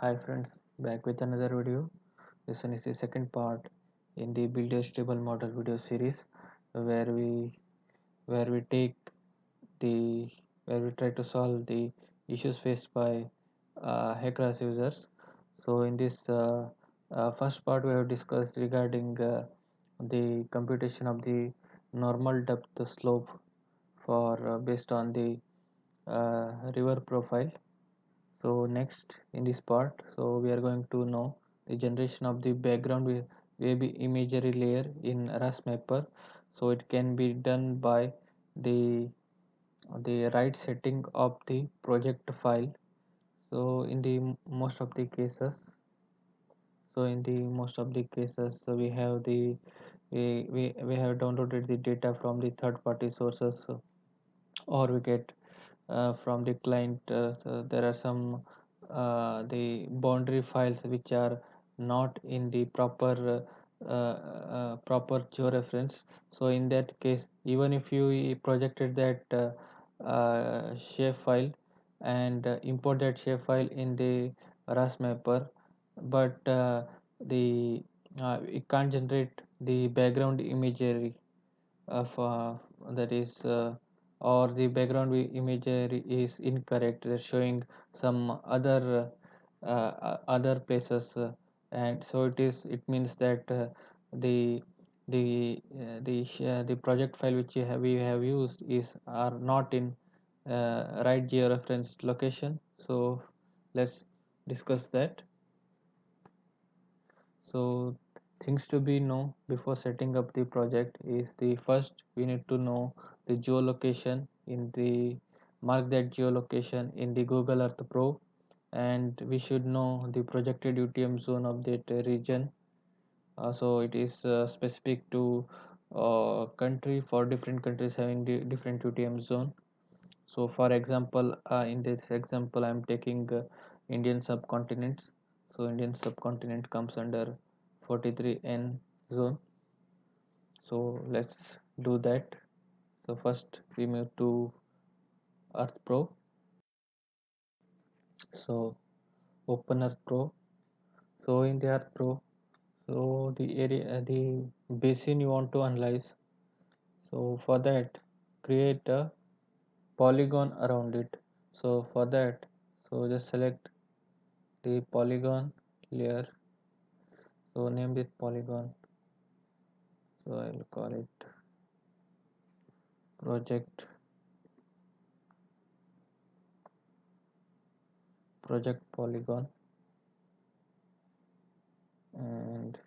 Hi friends, back with another video. This one is the second part in the Build a Stable Model video series where we take the where we try to solve the issues faced by Hacker's users. So in this first part we have discussed regarding the computation of the normal depth slope for based on the river profile. So next in this part, so we are going to know the generation of the background web imagery layer in RasMapper. So it can be done by the right setting of the project file. So in the most of the cases, so we have we have downloaded the data from the third party sources, or we get from the client. So there are some the boundary files which are not in the proper georeference. So in that case, even if you projected that shape file and import that shape file in the RasMapper, but the it can't generate the background imagery of that is or the background imagery is incorrect. They're showing some other places, and so it means that the the project file which we have used is are not in right georeference location. So let's discuss that. So things to be know before setting up the project is the first we need to know the geolocation in the mark that geolocation in the Google Earth Pro, and we should know the projected UTM zone of that region. So it is specific to country, for different countries having the different UTM zone. So for example, in this example I am taking Indian subcontinents. So Indian subcontinent comes under 43N zone. So let's do that. So first we move to Earth Pro. So open Earth Pro. So in the Earth Pro, so the area, the basin you want to analyze. So for that, create a polygon around it. So for that, so just select the polygon layer. So name this polygon. So I'll call it project polygon, and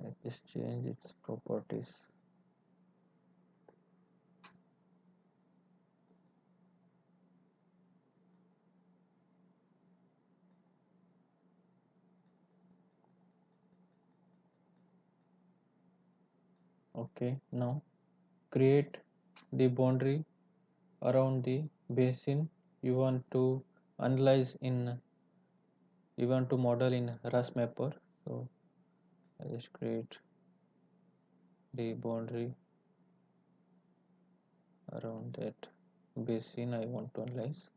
I just change its properties. Okay, now create the boundary around the basin you want to analyze in, you want to model in RasMapper. So I just create the boundary around that basin I want to analyze.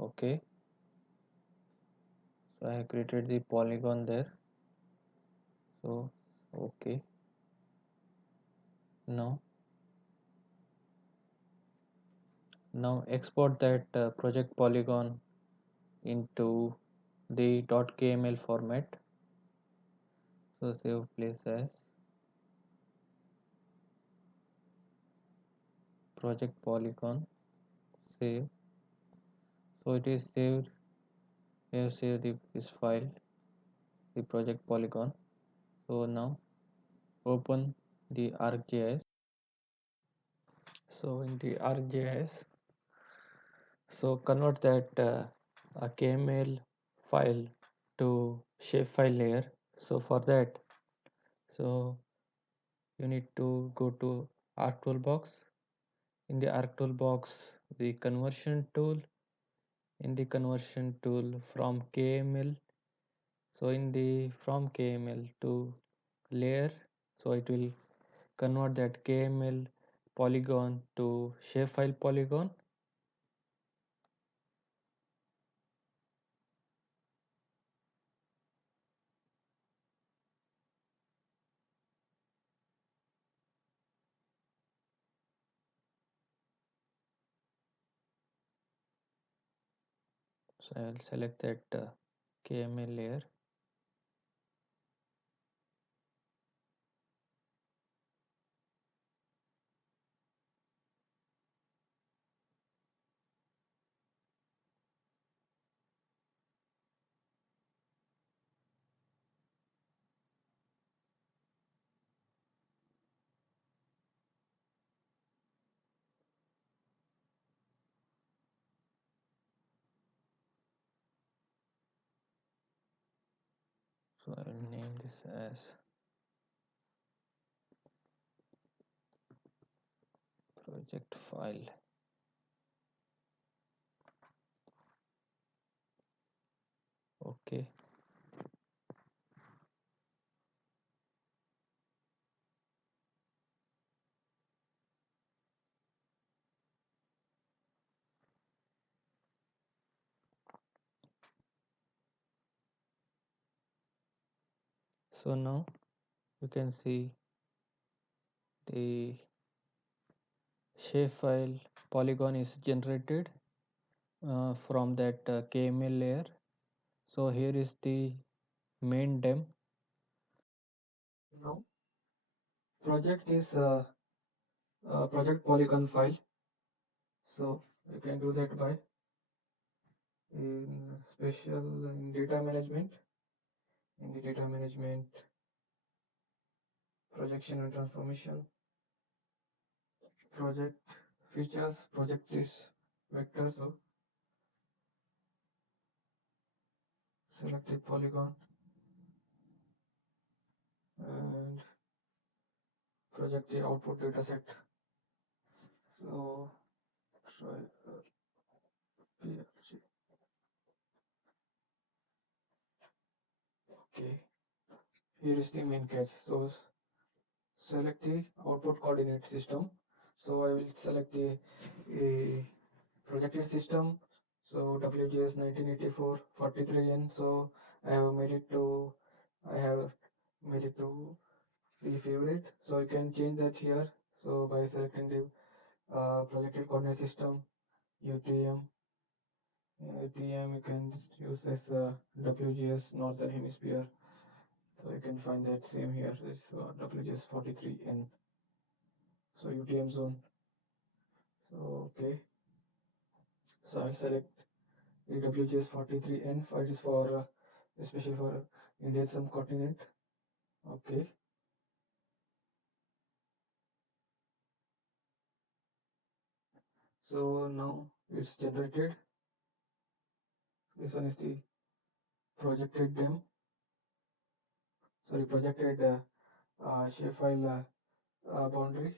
Okay, so I have created the polygon there. So okay, now export that project polygon into the .kml format. So save place as project polygon, save. So it is saved. We have saved this file, the project polygon. So now open the ArcGIS. So in the ArcGIS, so convert that a KML file to shapefile layer. So for that, so you need to go to Arc Toolbox. In the Arc Toolbox, the conversion tool. In the conversion tool from KML, so in the from KML to layer, so it will convert that KML polygon to shapefile polygon. So I'll select that KML layer. So I'll name this as project file. Okay. So now you can see the shapefile polygon is generated from that KML layer. So here is the main dem. Now project is project polygon file. So you can do that by in special in data management. In the data management, projection and transformation, project features, project is vector. So select a polygon and project the output dataset. So try PLG. Okay, here is the main catch. So select the output coordinate system. So I will select the a projected system. So WGS 1984 43N. So I have made it to the favorite. So you can change that here. So by selecting the projected coordinate system UTM. UTM you can use this WGS Northern Hemisphere. So you can find that same here. This WGS 43N. So UTM zone. So okay. So I'll select the WGS 43N. It is for especially for Indian subcontinent. Okay. So now it's generated. This one is the projected dem. Sorry, projected shapefile boundary.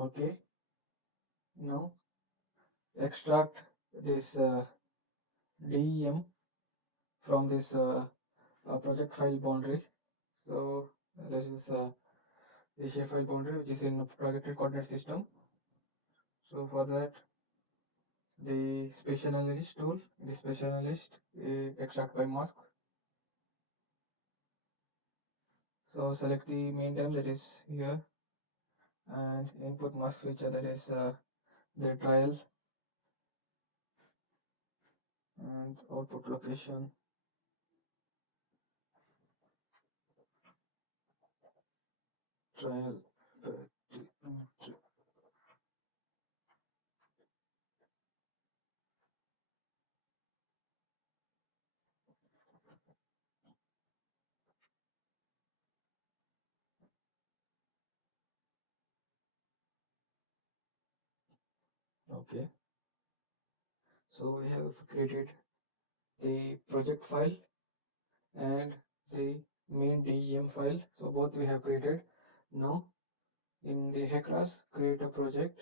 Okay. Now extract this DEM from this project file boundary. So this is the shapefile boundary which is in projected coordinate system. So for that, the spatial analyst tool, the spatial analyst extract by mask. So select the main dem that is here and input mask feature that is the trial and output location. Trial. Okay. So we have created the project file and the main DEM file. So both we have created. Now in the HECRAS, create a project,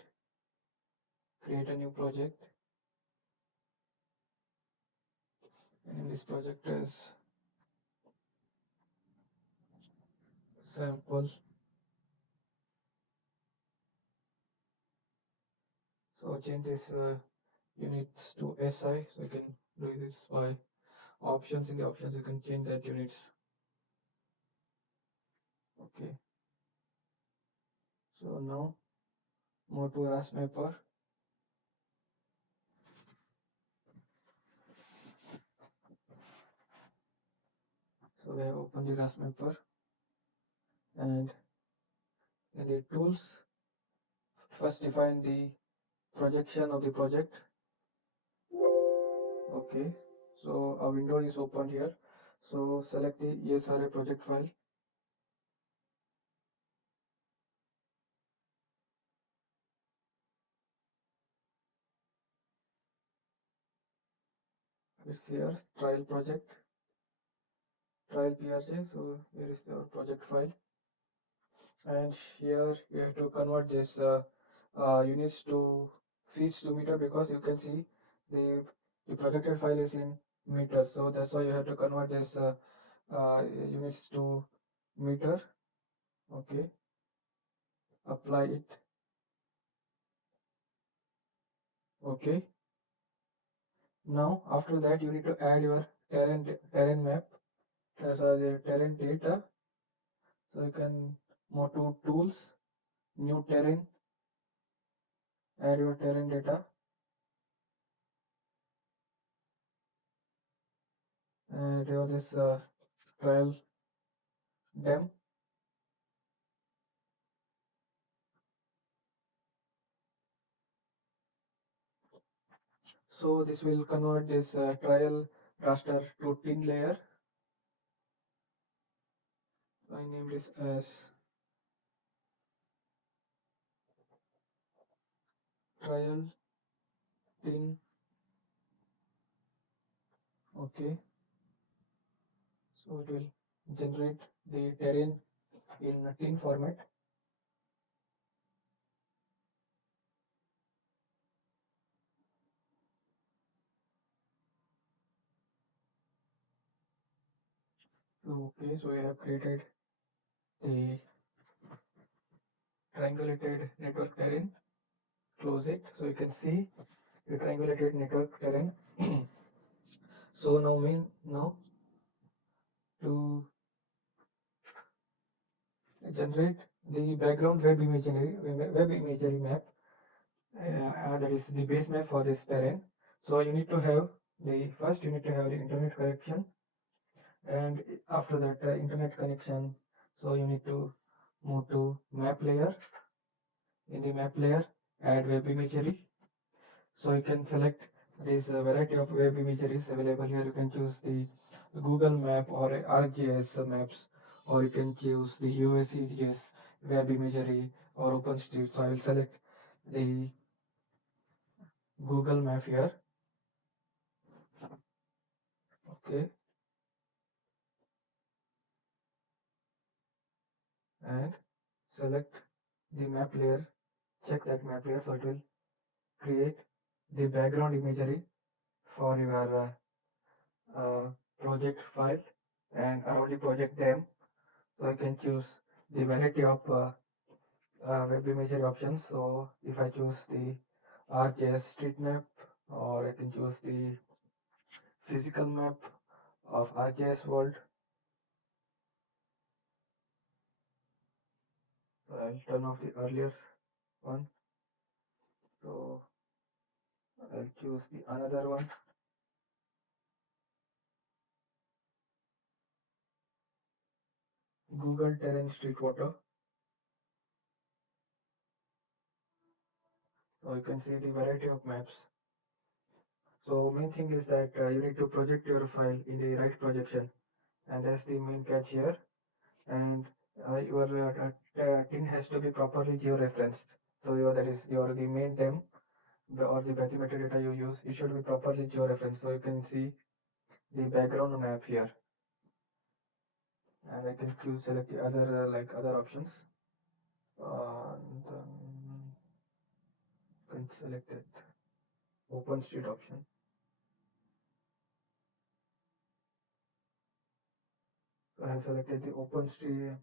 create a new project. And in this project is sample. So change this units to SI. So you can do this by options. In the options, you can change that units. Okay. So now move to RaSmapper. So we have opened the RaSmapper, and in the tools, first define the projection of the project. Okay. So a window is opened here. So select the ESRA project file. It's here, trial project, trial PRJ. So here is our project file, and here we have to convert this units to feet to meter, because you can see the projected file is in meters. So that's why you have to convert this units to meter. Okay, apply it. Okay. Now after that you need to add your terrain map as the terrain data. So you can move to tools, new terrain, add your terrain data, and here this trial dem. So this will convert this trial raster to thin layer. I name this as trial thin. Okay. So it will generate the terrain in thin format. So okay, so we have created the triangulated network terrain. Close it, so you can see the triangulated network terrain. So now to generate the background web imagery map, that is the base map for this terrain. So you need to have the first you need to have the internet connection, and after that internet connection, so you need to move to map layer. In the map layer, add web imagery. So you can select this variety of web imageries available here. You can choose the Google Map or ArcGIS maps, or you can choose the USGS web imagery or OpenStreet. So I will select the Google Map here. Okay, and select the map layer. Check that map layer, so it will create the background imagery for your project file, and around the project name. So I can choose the variety of web imagery options. So if I choose the ArcGIS street map, or I can choose the physical map of ArcGIS world. So I'll turn off the earlier one. So I'll choose the another one. Google Terrain Street Water. So you can see the variety of maps. So main thing is that you need to project your file in the right projection, and that's the main catch here. And your tin has to be properly georeferenced. So that is your the main term or the bathymetry data you use, it should be properly georeferenced. So you can see the background map here, and I can choose select the other other options. And can select it OpenStreet option. So I have selected the OpenStreet